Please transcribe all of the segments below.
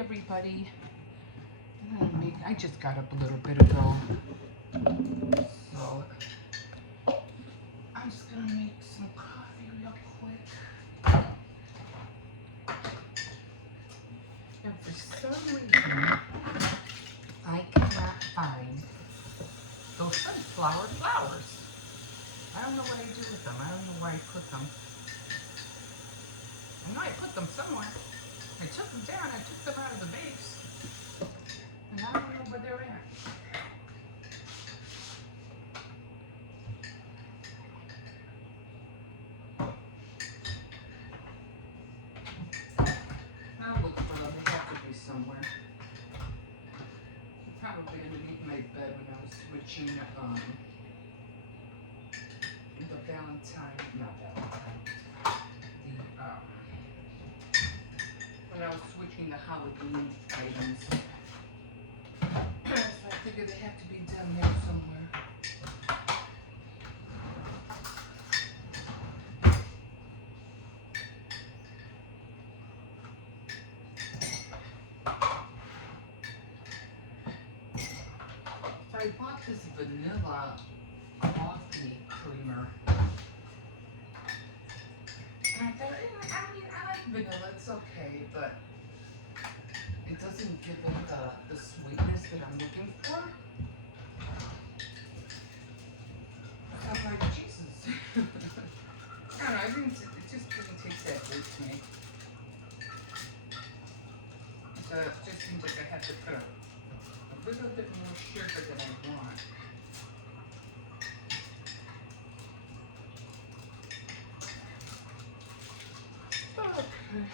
everybody. I just got up a little bit ago. So I'm just gonna make some coffee real quick. And for some reason, I cannot find those sunflower flowers. I don't know what I do with them. I don't know where I put them. I know I put them somewhere. I took them down. I took them out of the vase. And I don't know where they're at. I'll look for them. They have to be somewhere. Probably underneath my bed when I was switching the Valentine, not Valentine, when I was switching the Halloween items. So I figured they have to be down there somewhere. So I bought this vanilla coffee creamer. And I thought, I like vanilla, it's okay, but it doesn't give it the sweetness that I'm looking for. So I'm like, Jesus. I don't know, it just didn't taste that good to me. So it just seems like I have to put a little bit more sugar than I want. Okay.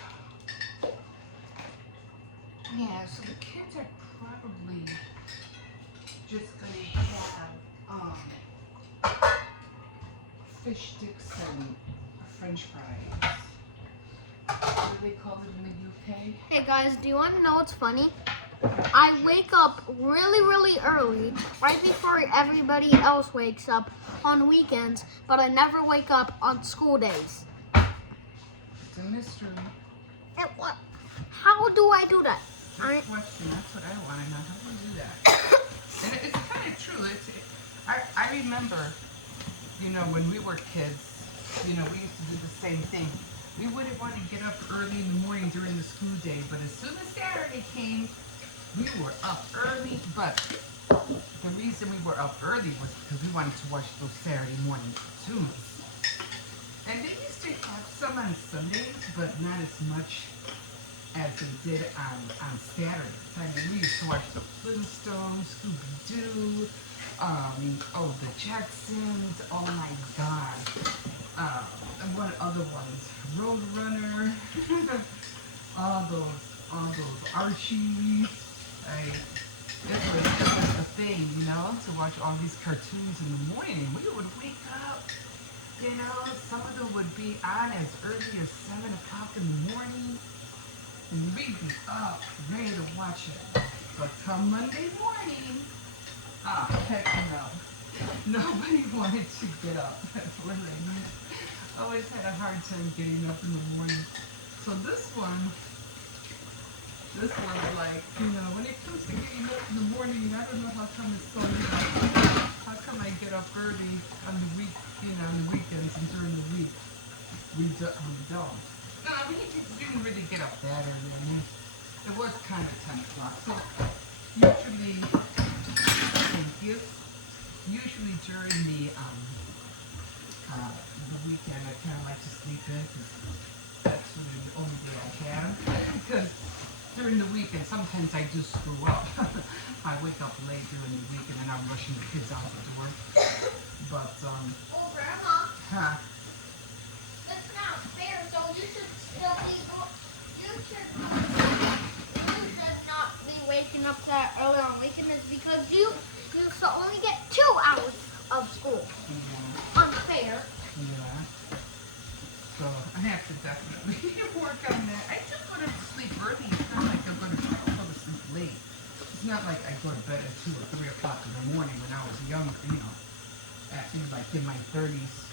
Yeah, so the kids are probably just gonna have fish sticks and French fries. What do they call it in the UK? Hey guys, do you want to know what's funny? I wake up really, really early, right before everybody else wakes up on weekends, but I never wake up on school days. It's a mystery. And what? How do I do that? Good question. That's what I want to know. How do you do that? And it's kind of true. I remember, when we were kids, we used to do the same thing. We wouldn't want to get up early in the morning during the school day, but as soon as Saturday came, we were up early. But the reason we were up early was because we wanted to watch those Saturday morning cartoons. And they used to have some on Sundays, but not as much as they did on Saturdays. I mean, we used to watch the Flintstones, Scooby-Doo, the Jetsons, oh my God. And what other ones? Roadrunner, all those Archies. It was a thing, to watch all these cartoons in the morning. We would wake up, some of them would be on as early as 7 o'clock in the morning. And we'd be up, ready to watch it. But come Monday morning, heck no. Nobody wanted to get up. Always had a hard time getting up in the morning. So this one, like, when it comes to getting up in the morning, I don't know how come it's so easy. How come I get up early on the weekends and during the week? We don't. No, we didn't really get up that early. I mean, it was kind of 10 o'clock. So usually, during the weekend, I kind of like to sleep in because that's really the only day I can. Because during the weekend, sometimes I do screw up. I wake up late during the week and then I'm rushing the kids out the door. But, Oh, Grandma. Huh? It's not fair, so you should still be, you should not be waking up that early on weekends because you should only get 2 hours of school. Yeah. Unfair. Yeah. So I have to definitely work on that. I do go to sleep early. It's not like I go to sleep late. It's not like I go to bed at 2 or 3 o'clock in the morning when I was younger, like in my 30s,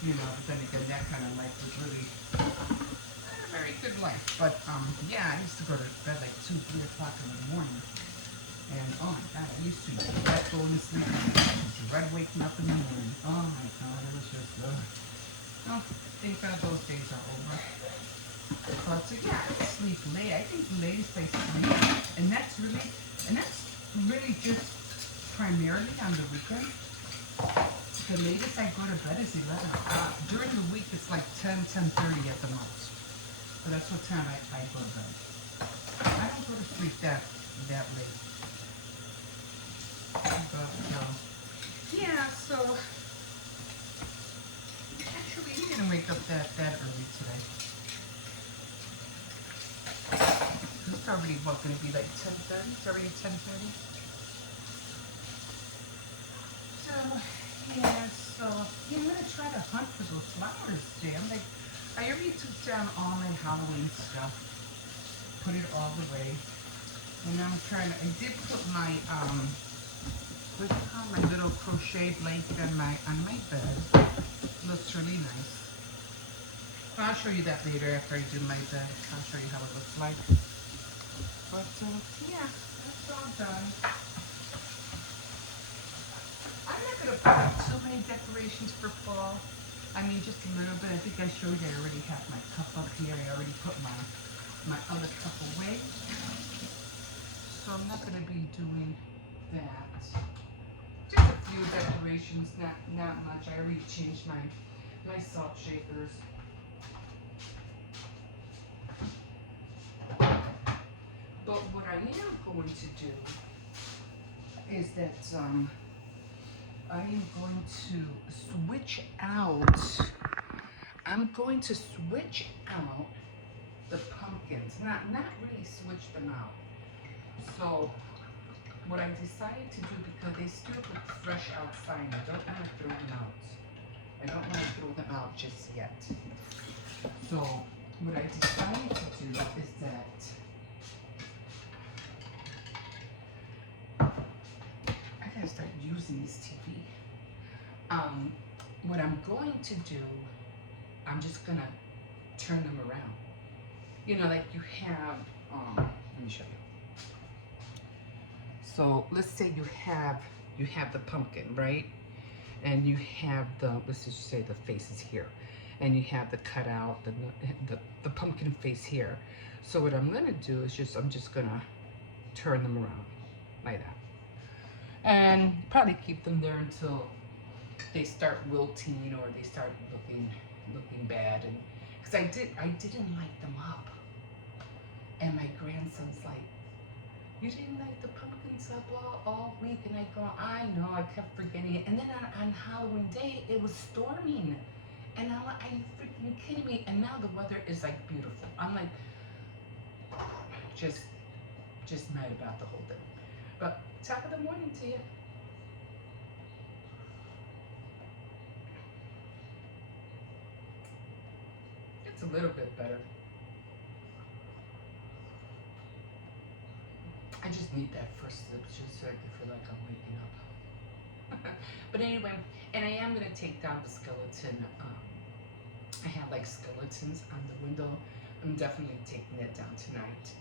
but then again, that kind of life was really, I don't a very good life. But yeah, I used to go to bed like 2, 3 o'clock in the morning. And oh my God, I used to get going to sleep and dread waking up in the morning. Oh my God, it was just oh, thank God those days are over. But yeah, I sleep late. I think the latest I sleep, and that's really just primarily on the weekend. The latest I go to bed is 11 o'clock. During the week, it's like 10, 10:30 at the most. So that's what time I go to bed. I don't go to sleep that late. But yeah, so actually we didn't wake up that early today. It's already going to be like 10:30. It's already 10:30. So yeah, so yeah, I'm gonna try to hunt for those flowers today. I already took down all my Halloween stuff, put it all away, and I'm trying to. I did put my my little crochet blanket on my bed. Looks really nice. I'll show you that later after I do my bed. I'll show you how it looks like. But yeah, that's all done. I'm not gonna put up too many decorations for fall. I mean, just a little bit. I think I showed you I already have my cup up here. I already put my other cup away. So I'm not gonna be doing that. Just a few decorations, not much. I already changed my salt shakers. But what I am going to do is that I am going to switch out. I'm going to switch out the pumpkins. Not really switch them out. So what I decided to do, because they still look fresh outside, I don't want to throw them out. I don't want to throw them out just yet. So what I decided to do is that I gotta start using this TV. What I'm going to do, I'm just gonna turn them around. You know, like you have, let me show you. So let's say you have the pumpkin, right? And you have let's just say the face is here. And you have the cutout, the pumpkin face here. So what I'm gonna do is I'm just gonna turn them around like that. And probably keep them there until they start wilting or they start looking bad. And because I didn't light them up. And my grandson's like, "You didn't light the pumpkins up all week," and I go, "I know, I kept forgetting it." And then on Halloween Day, it was storming, and I'm like, "Are you freaking kidding me?" And now the weather is like beautiful. I'm like, just mad about the whole thing. But top of the morning to you. It's a little bit better. I just need that first sip just so I can feel like I'm waking up. But anyway, and I am going to take down the skeleton. I have like skeletons on the window. I'm definitely taking that down tonight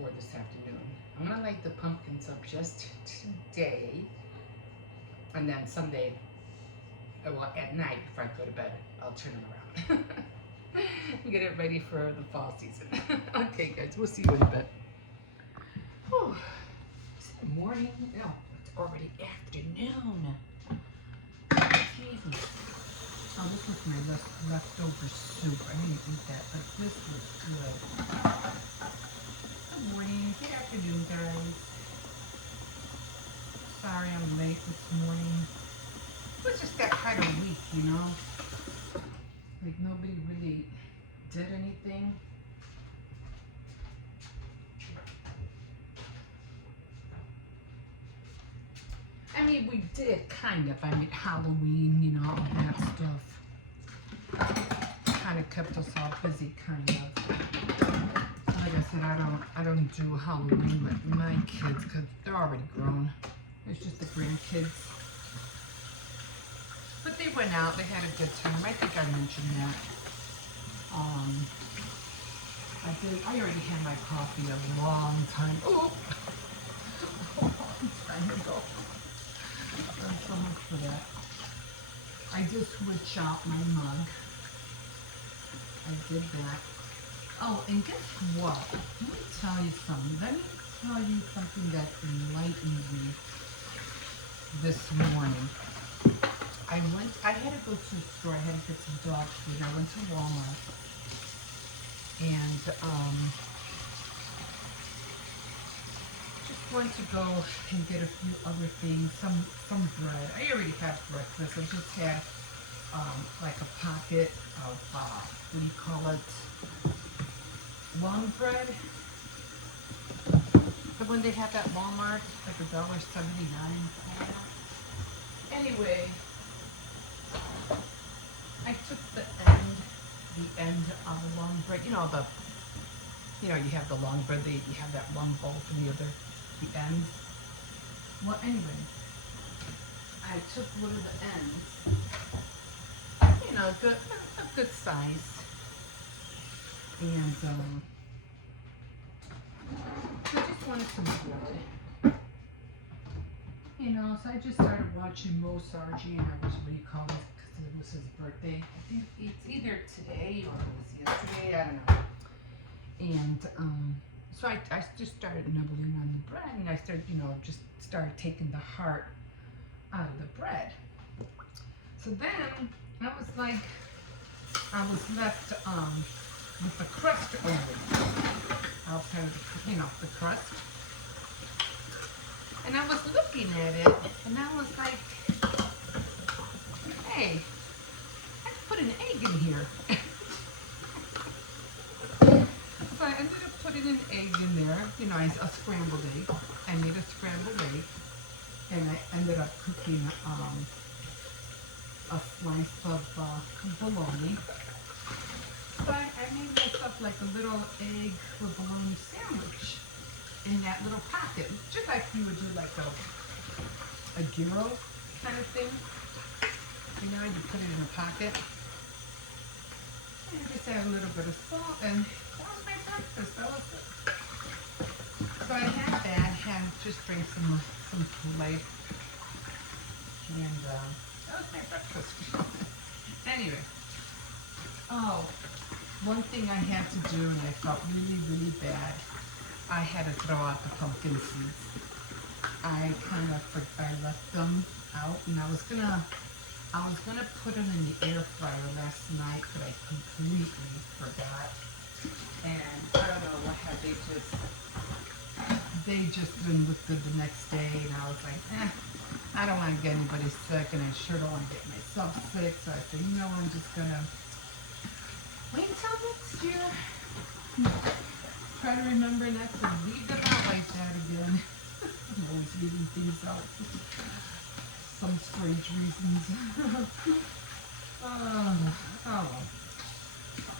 or this afternoon. I'm going to light the pumpkins up just today. And then someday, well, at night before I go to bed, I'll turn them around. Get it ready for the fall season. Okay, guys, we'll see you in a bit. Whew. Is it morning? No, it's already afternoon. Excuse me. Oh, this was my leftover soup. I didn't eat that, but this was good. Good morning. Good afternoon, guys. Sorry I'm late this morning. It was just that kind of week, you know? Like nobody really did anything. I mean, we did kind of. I mean, Halloween, you know, all that stuff. Kind of kept us all busy, kind of. Like I said, I don't do Halloween with my kids because they're already grown. It's just the grandkids. But they went out. They had a good time. I think I mentioned that. I already had my coffee a long time. Oh, a long time ago. So much for that. I just switched out my mug. I did that. Oh, and guess what? Let me tell you something. Let me tell you something that enlightened me this morning. I had to go to the store. I had to get some dog food. I went to Walmart. And just went to go and get a few other things. Some bread. I already had breakfast. I just had like a pocket of, what do you call it? Long bread. The one they have at Walmart, like $1.79. Anyway, I took the end of the long bread. You know, you have the long bread. You have that long bowl for the ends. Well, anyway, I took one of the ends. You know, a good size. And I just wanted some bread. You know, so I just started watching Mo Sargi, and I was really calling because it was his birthday. I think it's either today or it was yesterday, I don't know. And so I just started nibbling on the bread, and I started, just started taking the heart out of the bread. So then I was left with the crust only, outside of the crust. And I was looking at it, and I was like, hey, I could put an egg in here. So I ended up putting an egg in there, a scrambled egg. I made a scrambled egg, and I ended up cooking a slice of bologna. So I made myself like a little egg with bologna sandwich in that little pocket, just like you would do like a gyro kind of thing. You put it in a pocket. And I just add a little bit of salt, and that was my breakfast. That was it. So I had just drank some Kool-Aid, and that was my breakfast. Anyway, one thing I had to do, and I felt really, really bad. I had to throw out the pumpkin seeds. I left them out, and I was gonna put them in the air fryer last night, but I completely forgot. And I don't know what had they just didn't look good the next day, and I was like, I don't want to get anybody sick, and I sure don't want to get myself sick. So I said, I'm just gonna wait until next year. Try to remember not to leave them out like that again. I'm always leaving things out for some strange reasons. Oh well.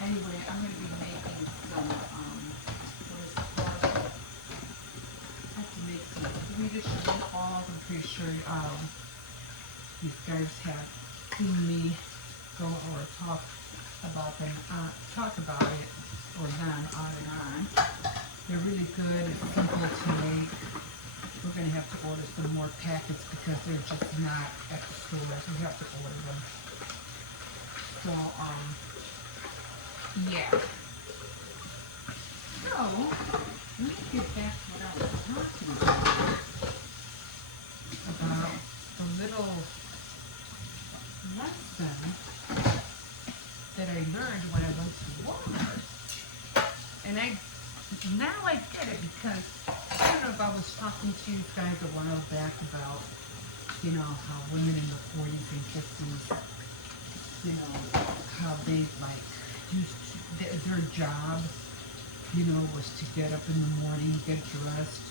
Anyway, I'm going to be making some, what is it called? I have to make some Swedish meatballs. I'm pretty sure these guys have seen me go or talk about it or done on and on. They're really good. It's simple to make. We're going to have to order some more packets because they're just not at the stores. We have to order them. So, yeah. So, let me get back to what I was talking about the little lesson that I learned when I went to Walmart. And now I get it, because I don't know if I was talking to you guys a while back about, how women in the 40s and 50s, how they used to, their job, was to get up in the morning, get dressed,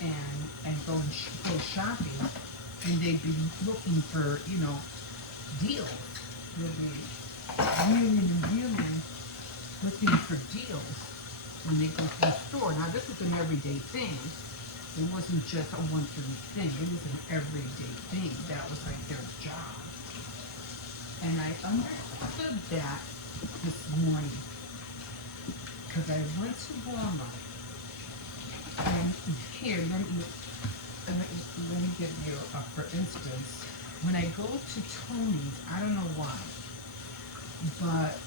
and go shopping, and they'd be looking for, deals. They'd be wheeling, looking for deals when they go to the store. Now, this is an everyday thing. It wasn't just a one-time thing. It was an everyday thing. That was like their job. And I understood that this morning. because I went to Walmart. And here, let me give you, for instance, when I go to Tony's, I don't know why, but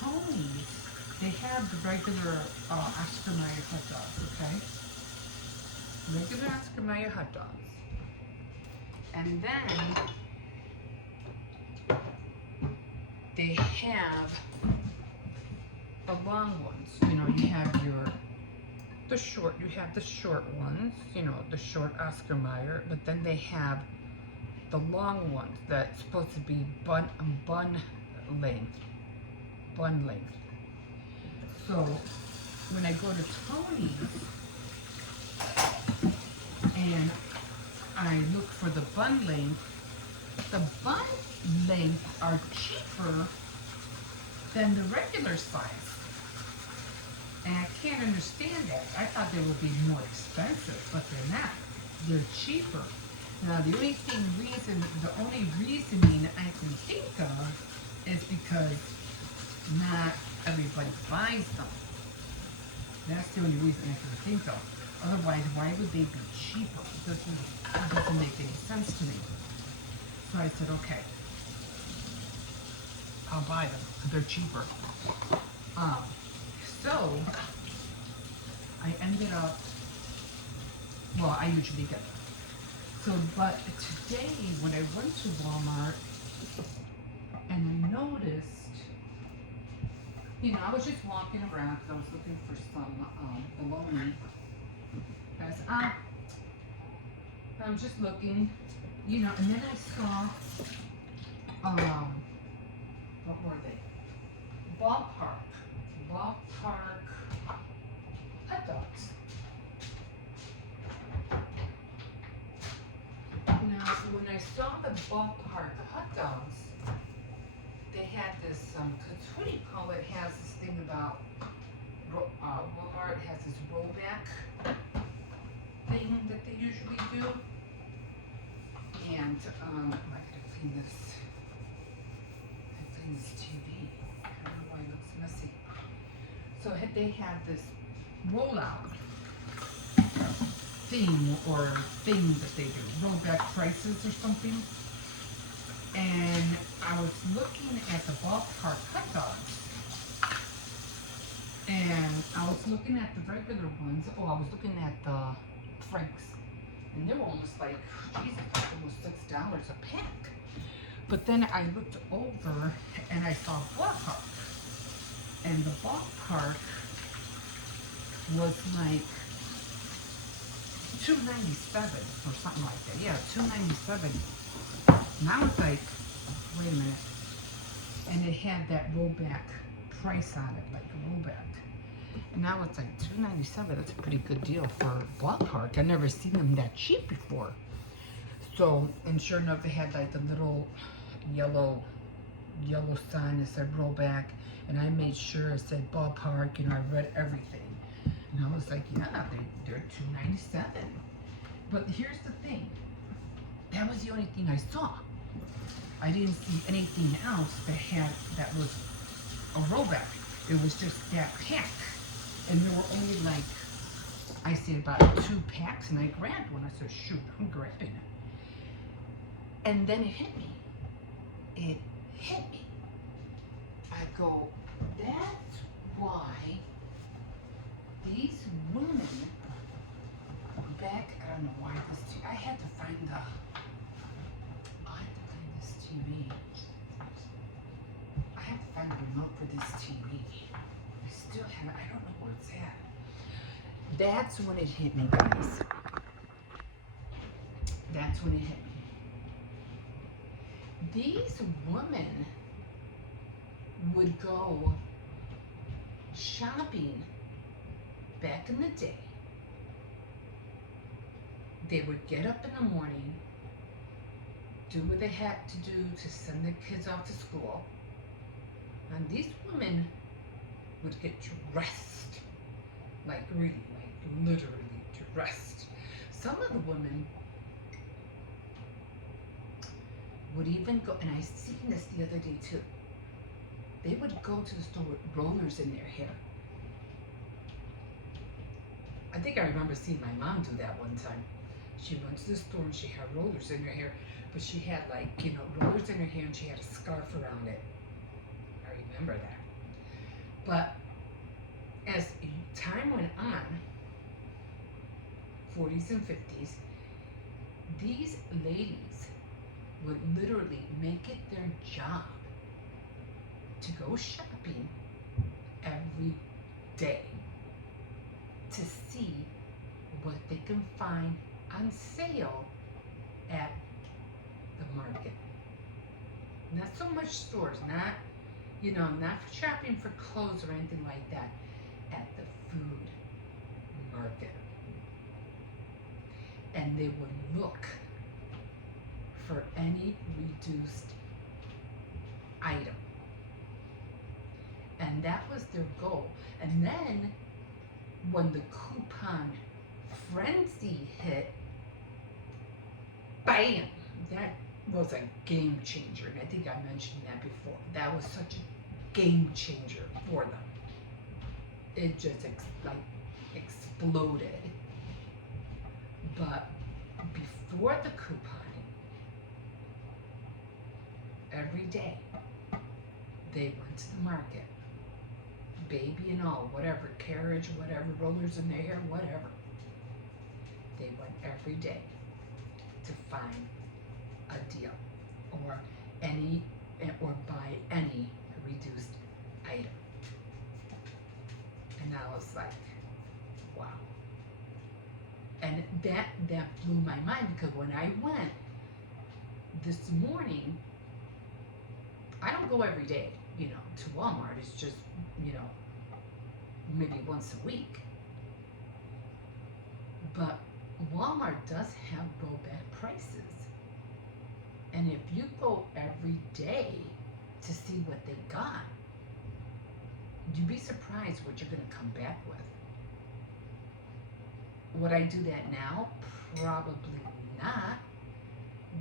Tony's, they have the regular Oscar Mayer hot dogs, okay? Regular Oscar Mayer hot dogs. And then they have the long ones. You know, you have you have the short ones, you know, the short Oscar Mayer, but then they have the long ones that's supposed to be bun length. So when I go to Tony's and I look for the bun length are cheaper than the regular size. And I can't understand that. I thought they would be more expensive, but they're not. They're cheaper. Now the only reasoning I can think of is because not everybody buys them. That's the only reason I can think of. Otherwise, why would they be cheaper? It doesn't make any sense to me. So I said, okay, I'll buy them. They're cheaper. So I ended up, well, I usually get them. So, but today when I went to Walmart and I noticed, you know, I was just walking around because I was looking for some bologna. I was just looking, you know, and then I saw, what were they? Ballpark hot dogs. Now, so when I saw the ballpark hot dogs, they had this, cause what do you call it? Has this thing about, Walmart has this rollback thing that they usually do. And, I gotta clean this TV. I don't know why it looks messy. So they had this rollout thing that they do, rollback prices or something. And I was looking at the ballpark hot dogs. And I was looking at the regular ones. Oh, I was looking at the Frank's. And they were almost like, Jesus, almost $6 a pack. But then I looked over and I saw ballpark. And the ballpark was like $2.97 or something like that. Yeah, $2.97. Now it's like, wait a minute. And it had that rollback price on it, like a rollback. And now it's like $2.97. That's a pretty good deal for ballpark. I've never seen them that cheap before. So, and sure enough, they had like the little yellow sign that said rollback. And I made sure it said ballpark, you know, I read everything. And I was like, yeah, they're $2.97. But here's the thing. That was the only thing I saw. I didn't see anything else that was a rollback. It was just that pack. And there were only like, I said about 2 packs, and I grabbed one. I said, shoot, I'm grabbing it. And then it hit me. I go, that's why these women back, I don't know why I had to find this TV. I have to find the remote for this TV. I still have it. I don't know where it's at. That's when it hit me, guys. That's when it hit me. These women would go shopping back in the day. They would get up in the morning, do what they had to do to send their kids off to school. And these women would get dressed, like really, like literally dressed. Some of the women would even go, and I seen this the other day too. they would go to the store with rollers in their hair. I think I remember seeing my mom do that one time. She went to the store and she had rollers in her hair, but she had like, rollers in her hair and she had a scarf around it. I remember that. But as time went on, 40s and 50s, these ladies would literally make it their job to go shopping every day to see what they can find on sale at the market. Not so much stores, not for shopping for clothes or anything like that, at the food market. And they would look for any reduced item. And that was their goal. And then when the coupon frenzy hit, bam! That was a game changer. And I think I mentioned that before. That was such a game changer for them. It just exploded. But before the couponing, every day they went to the market, baby and all, whatever, carriage, whatever, rollers in their hair, whatever. They went every day to find a deal or buy any reduced item. And I was like, wow. And that blew my mind, because when I went this morning, I don't go every day, to Walmart. It's just, maybe once a week. But Walmart does have rollback prices. And if you go every day to see what they got, you'd be surprised what you're going to come back with. Would I do that now? Probably not.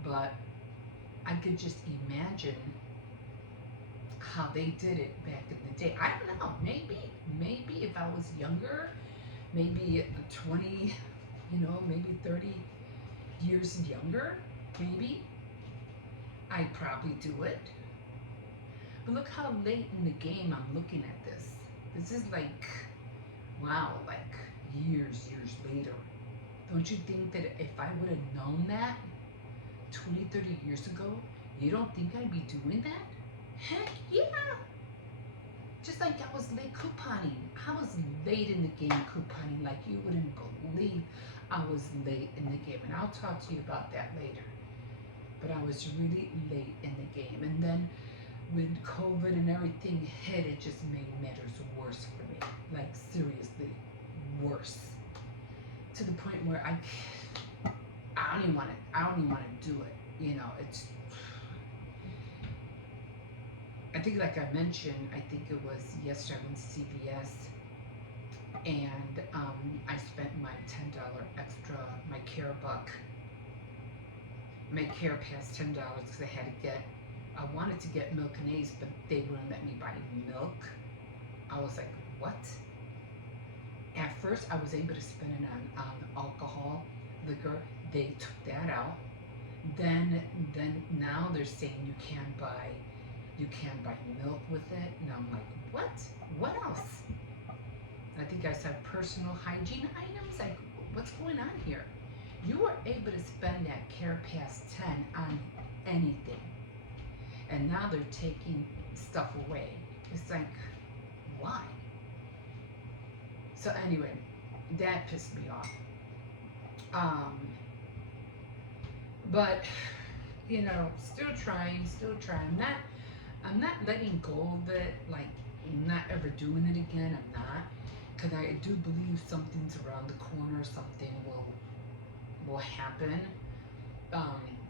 But I could just imagine how they did it back in the day. I don't know. Maybe if I was younger, maybe 20, maybe 30 years younger, maybe I'd probably do it. But look how late in the game I'm looking at this. This is like, wow, like years later. Don't you think that if I would have known that 20, 30 years ago, you don't think I'd be doing that? Heck yeah! Just like I was late couponing. I was late in the game couponing like you wouldn't believe. I was late in the game, and I'll talk to you about that later. But I was really late in the game. And then when COVID and everything hit, it just made matters worse for me. Like seriously, worse. To the point where I don't even want to do it. It's. I think, like I mentioned, I think it was yesterday I went to CVS, and I spent my $10 extra, my Care Buck, my Care Pass $10 because I wanted to get milk and eggs, but they wouldn't let me buy milk. I was like, what? At first, I was able to spend it on alcohol, liquor. They took that out. Then now they're saying you can't buy milk with it. And I'm like, what? What else? I think I said personal hygiene items. Like, what's going on here? You were able to spend that Care Pass 10 on anything. And now they're taking stuff away. It's like, why? So anyway, that pissed me off. But still trying. I'm not letting go of it. Like, I'm not ever doing it again. I'm not, because I do believe something's around the corner. Something will happen.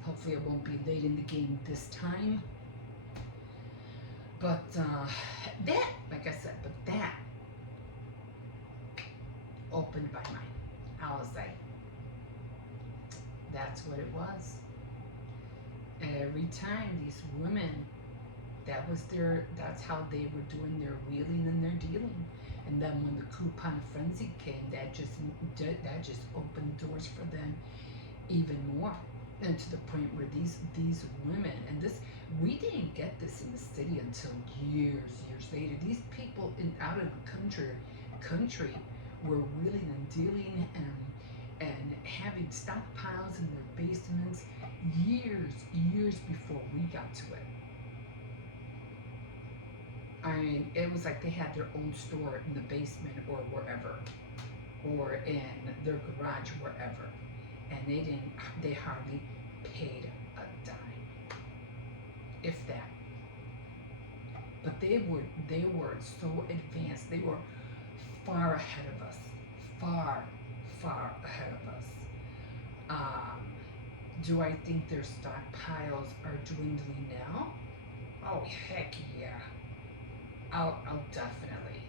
Hopefully, I won't be late in the game this time. But that, like I said, that opened my mind. I was like, that's what it was. Every time these women That's how they were doing their wheeling and their dealing. And then when the coupon frenzy came, that just opened doors for them even more. And to the point where these women, and this, we didn't get this in the city until years later. These people out of the country were wheeling and dealing and having stockpiles in their basements years before we got to it. I mean, it was like they had their own store in the basement or wherever, or in their garage, wherever, and they hardly paid a dime, if that. But they were so advanced. They were far ahead of us, far ahead of us. Do I think their stockpiles are dwindling now? Oh, heck yeah. I'll definitely,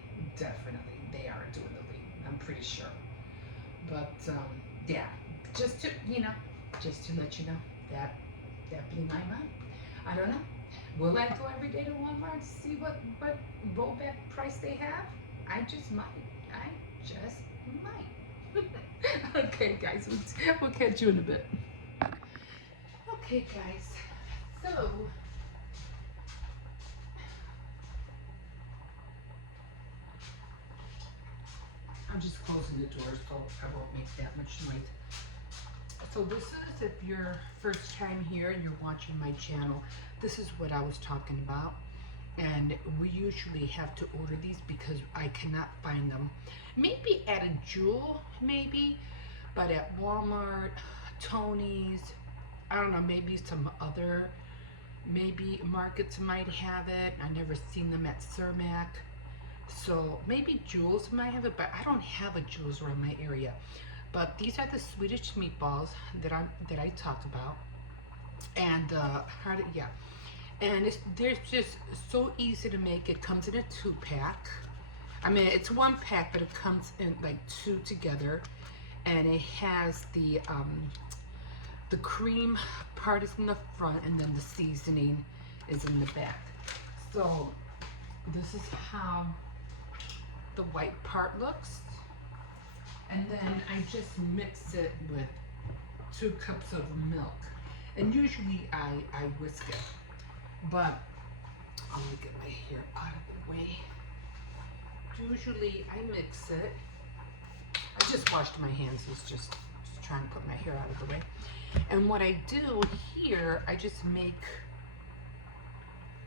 they are dwindling. I'm pretty sure. But yeah, just to let you know, that blew my mind. I don't know. Will I go every day to Walmart to see what rollback price they have? I just might. Okay, guys, we'll catch you in a bit. Okay, guys. So. I'm just closing the door so I won't make that much noise. So this is, if you're first time here and you're watching my channel, this is what I was talking about. And we usually have to order these because I cannot find them. Maybe at a Jewel, maybe, but at Walmart, Tony's, I don't know, maybe some other, maybe markets might have it. I've never seen them at Cermak. So maybe Jewel's might have it, but I don't have a Jewel's around my area. But these are the Swedish meatballs that I talk about, and and they're just so easy to make. It comes in a 2-pack. I mean, it's 1 pack, but it comes in like 2 together, and it has the cream part is in the front, and then the seasoning is in the back. So this is how the white part looks, and then I just mix it with 2 cups of milk, and usually I whisk it, but I'm gonna get my hair out of the way. Usually I mix it. I just washed my hands. It's just trying to put my hair out of the way. And what I do here, I just make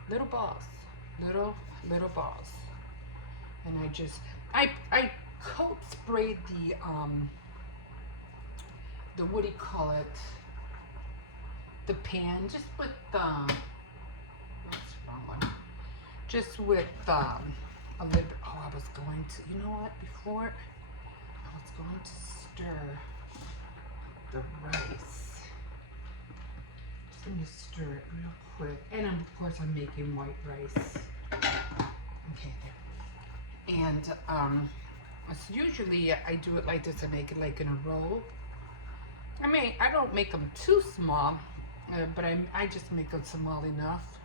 little balls, little balls. And I coat spray the what do you call it, the pan, just with that's the wrong one, just with a little bit. Oh, I was going to, you know what, before I was going to stir the rice. Just let me stir it real quick, and of course I'm making white rice. Okay, there. And so usually I do it like this. I make it like in a roll. I mean, I don't make them too small, but I just make them small enough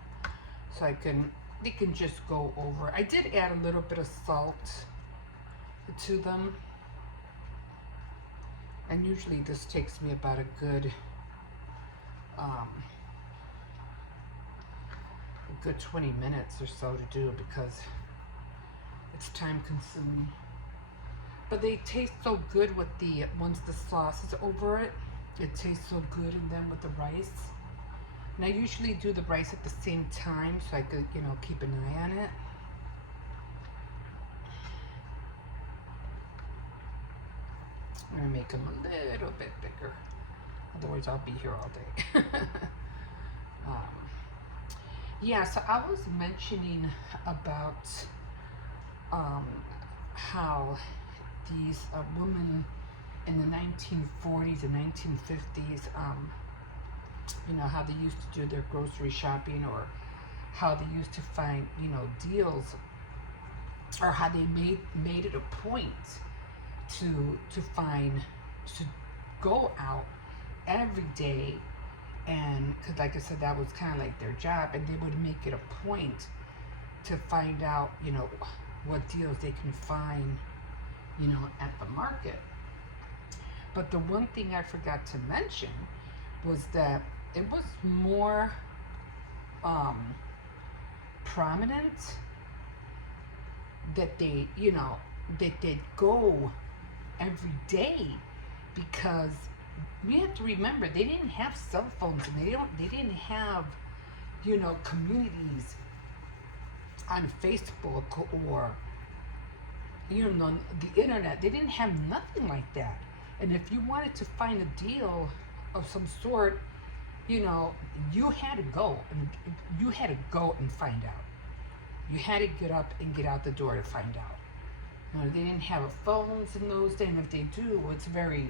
so they can just go over. I did add a little bit of salt to them, and usually this takes me about a good 20 minutes or so to do, because it's time consuming. But they taste so good with once the sauce is over it. It tastes so good, and then with the rice. And I usually do the rice at the same time so I could, keep an eye on it. I'm gonna make them a little bit bigger. Otherwise I'll be here all day. Yeah, so I was mentioning about how these women in the 1940s and 1950s, how they used to do their grocery shopping, or how they used to find, deals, or how they made it a point to go out every day And because, like I said, that was kind of like their job, and they would make it a point to find out, what deals they can find, at the market. But the one thing I forgot to mention was that it was more um, prominent that they go every day, because we have to remember they didn't have cell phones, and they didn't have communities on Facebook or the internet. They didn't have nothing like that. And if you wanted to find a deal of some sort, you had to go, and find out. You had to get up and get out the door to find out. They didn't have phones in those days, and if they do, it's very,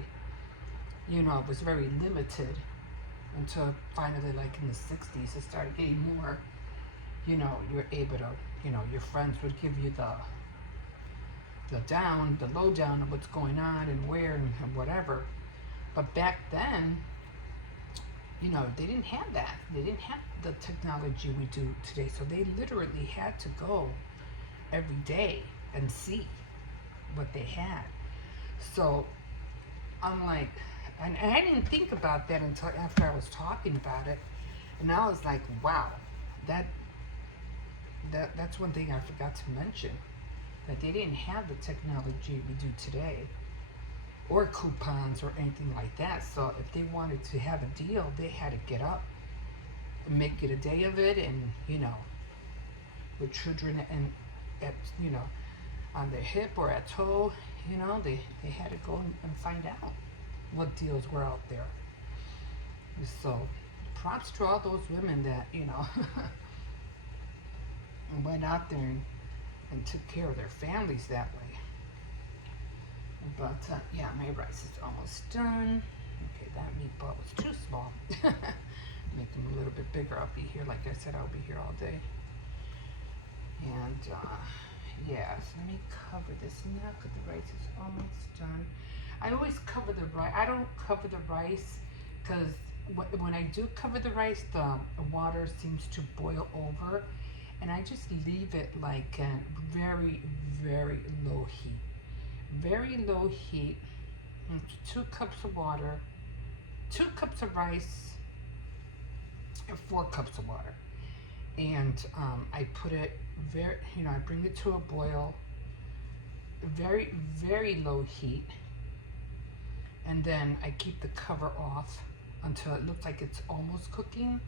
it was very limited until finally, like in the 60s, it started getting more, you're able to, your friends would give you the lowdown of what's going on and where and whatever. But back then, they didn't have that. They didn't have the technology we do today. So they literally had to go every day and see what they had. So I'm like, and I didn't think about that until after I was talking about it. And I was like, wow, that's one thing I forgot to mention, that they didn't have the technology we do today, or coupons or anything like that. So if they wanted to have a deal, they had to get up and make it a day of it, and with children and at on their hip or at toe, they had to go and find out what deals were out there. So props to all those women that went out there and took care of their families that way. But yeah, my rice is almost done. Okay, that meatball was too small. Make them a little bit bigger. I'll be here, like I said, I'll be here all day. And yeah, so let me cover this now because the rice is almost done. I always cover the rice. I don't cover the rice because when I do cover the rice, the water seems to boil over, and I just leave it like at very, very low heat. Very low heat. 2 cups of water, 2 cups of rice, and 4 cups of water. And I put it I bring it to a boil, very, very low heat. And then I keep the cover off until it looks like it's almost cooking.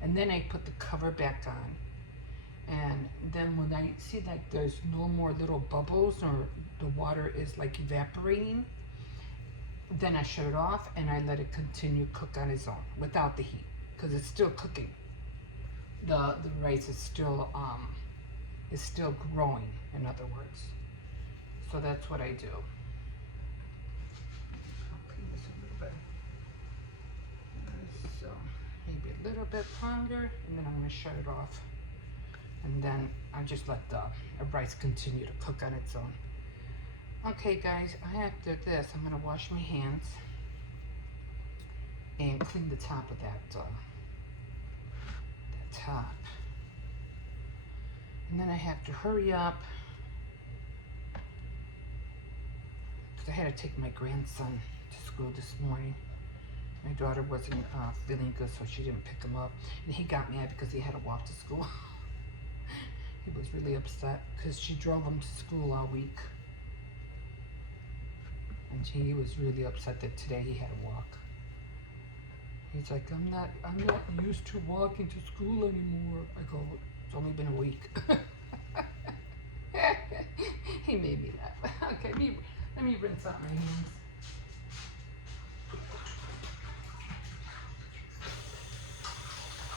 And then I put the cover back on. And then when I see like there's no more little bubbles or the water is like evaporating, then I shut it off and I let it continue cook on its own without the heat, because it's still cooking. The rice is still growing, in other words. So that's what I do. I'll clean this a little bit. So maybe a little bit longer, and then I'm going to shut it off. And then I just let the rice continue to cook on its own. Okay guys, after this I'm going to wash my hands and clean the top of that top. And then I have to hurry up because I had to take my grandson to school this morning. My daughter wasn't feeling good, so she didn't pick him up. And he got mad because he had to walk to school. He was really upset because she drove him to school all week. And he was really upset that today he had to walk. He's like, I'm not used to walking to school anymore. I go, it's only been a week. He made me laugh. Okay, let me rinse out my hands.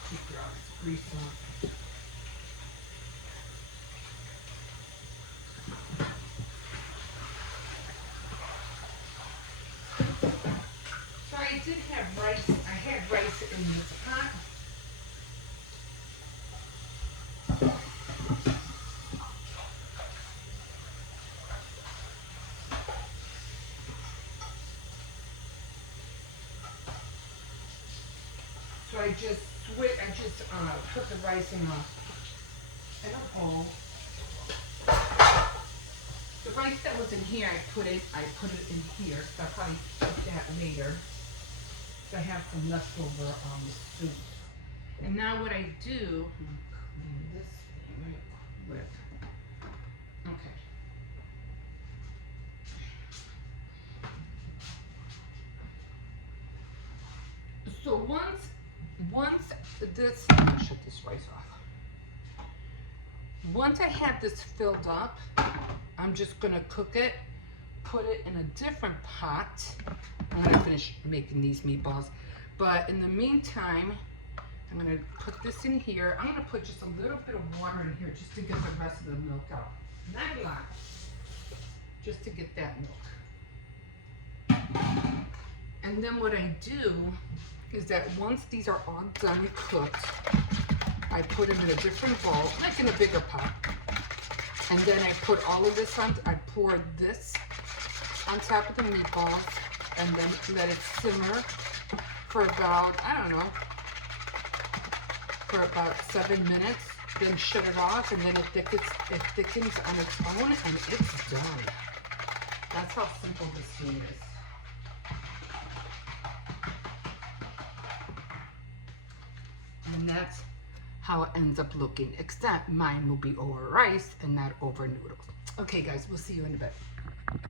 Keep your grease on. So I did have rice. I had rice in this pot. I just put the rice in a bowl. The rice that was in here, I put it in here. So I'll probably cook that later. So I have some leftover soup. And now what I do, I'm gonna clean this real quick. Okay. So once this, I'm gonna shut this rice off. Once I have this filled up, I'm just gonna cook it, put it in a different pot. I'm gonna finish making these meatballs. But in the meantime, I'm gonna put this in here. I'm gonna put just a little bit of water in here just to get the rest of the milk out. Not a lot, just to get that milk. And then what I do is that once these are all done cooked, I put them in a different bowl, like in a bigger pot. And then I put all of this on, I pour this on top of the meatballs and then let it simmer for about, I don't know, for about 7 minutes. Then shut it off and then it thickens on its own and it's done. That's how simple this thing is. And that's how it ends up looking, except mine will be over rice and not over noodles. Okay guys, we'll see you in a bit.